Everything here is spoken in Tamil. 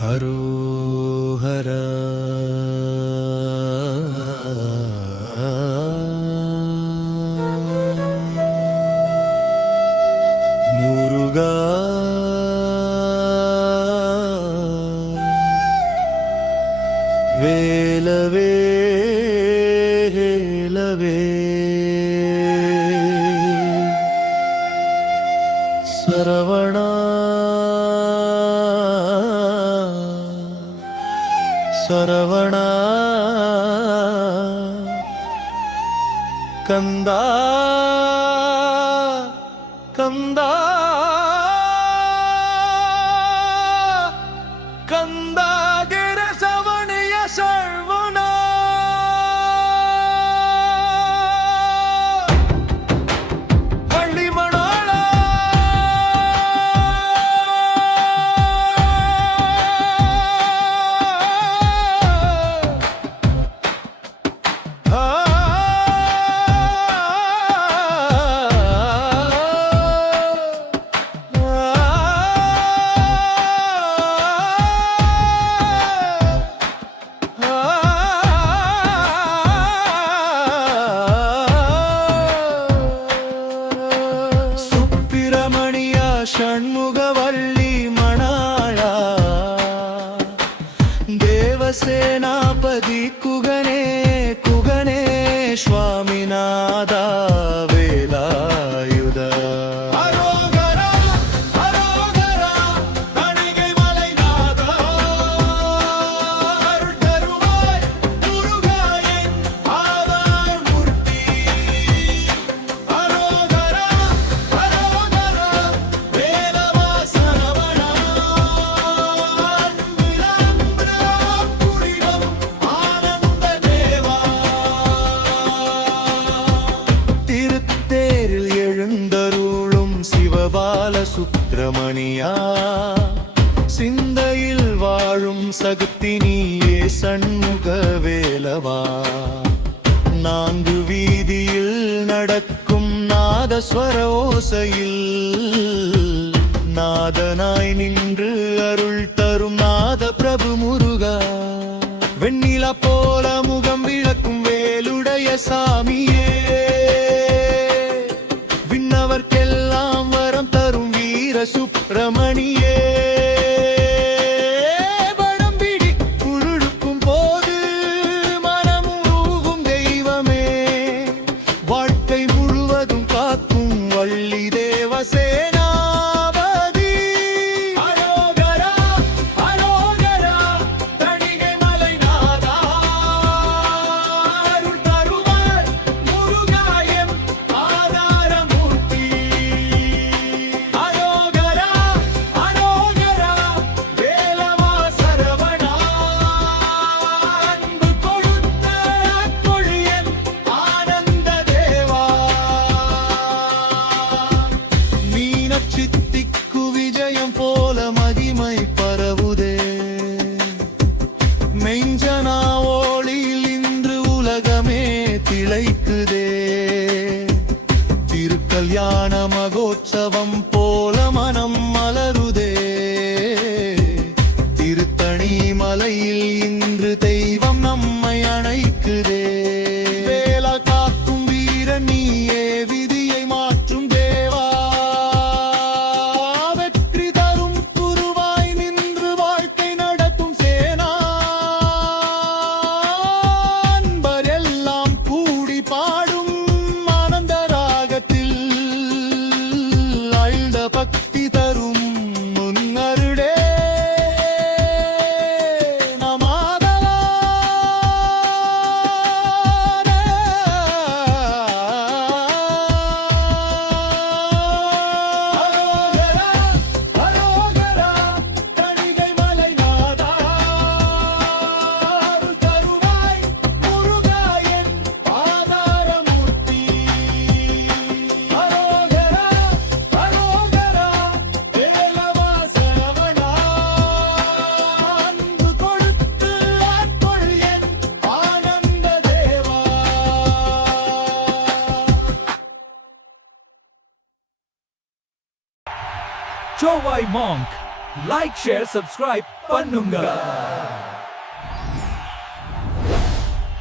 ஹரோஹர முருகா வேலவே வேலவே சரவணா சரவணா கந்தா கந்தா கந்தா கிர சவணிய சர்வணா षण्मुगवल्ली मणाळा देवसेनापदी कुगने कुगने स्वामिनादा वेलायुध சுப்பிரமணியா சிந்தையில் வாழும் சக்தி நீயே சண்முக வேலவா நான்கு வீதியில் நடக்கும் நாதஸ்வர ஓசையில் நாதனாய் நின்று அருள் தரும் நாத பிரபு முருகா வெண்ணிலா போல முகம் விளக்கும் வேலுடைய சாமியே விண்ணவர்க்கெல்லாம் வரம் தரும் வீர சுப்பிரமணியே வடம்பிடி குழுக்கும் போது மனம் ஊகும் தெய்வமே வாழ்க்கை முழுவதும் காக்கும் வள்ளி தேவசேனாபதி அரோகரா அரோகரா தணிகை மலைநாதா அருள் தருவார் முருகாயம் ஆதாரமூர்த்தி அரோகரா அரோகரா வேலவா சரவணா அன்பு கொடுத்த அக்கொழியன் ஆனந்த தேவா மீனாட்சி திக்கு விஜயம் போல மகிமை பரவுதே மெஞ்சனா ஒளியில் இன்று உலகமே திளைக்குதே திருக்கல்யாண மகோற்சவம் போல மனம் மலருதே திருத்தணி மலையில் இன்று தெய்வம் நம்மை அணைக்குதே வேலா காக்கும் வீர நீயே விதியை மாற்றும் தேவா வெற்றி தரும் குருவாய் நின்று வாழ்க்கை நடத்தும் சேனா அன்பர் எல்லாம் கூடி பாடும் ஆனந்த ராகத்தில் ஆழ்ந்த பக்தி தரும் முன்னருடே Chowai Monk, like share subscribe பண்ணுங்க